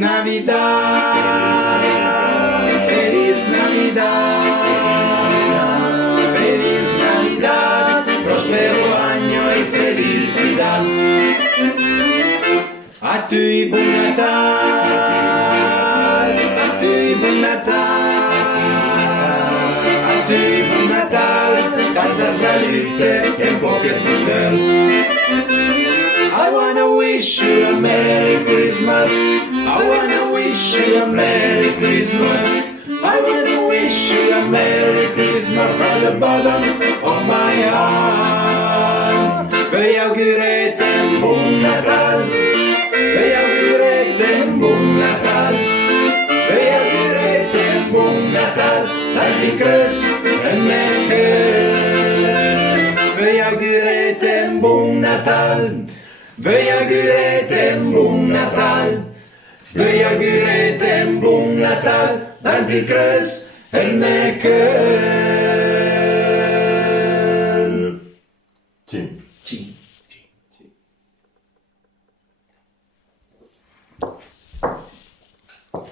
Navidad, Feliz Navidad, Feliz Navidad, prospero año y felicidad. A tu y bon Natal, a tu y bon Natal, a tu y bon Natal, tanta salute e poche boneur. I wanna wish you a Merry Christmas. I wanna wish you a Merry Christmas. I wanna wish you a Merry Christmas from the bottom of my heart. Vi augurate en bon Natal. Vi augurate en bon Natal. Vi augurate en bon Natal. Laat die cros en merken. Vi augurate en bon Natal. Vi augurate en bon Natal. Vi augurate en bon Natal. Laat die cros en merken. Chin. Chin.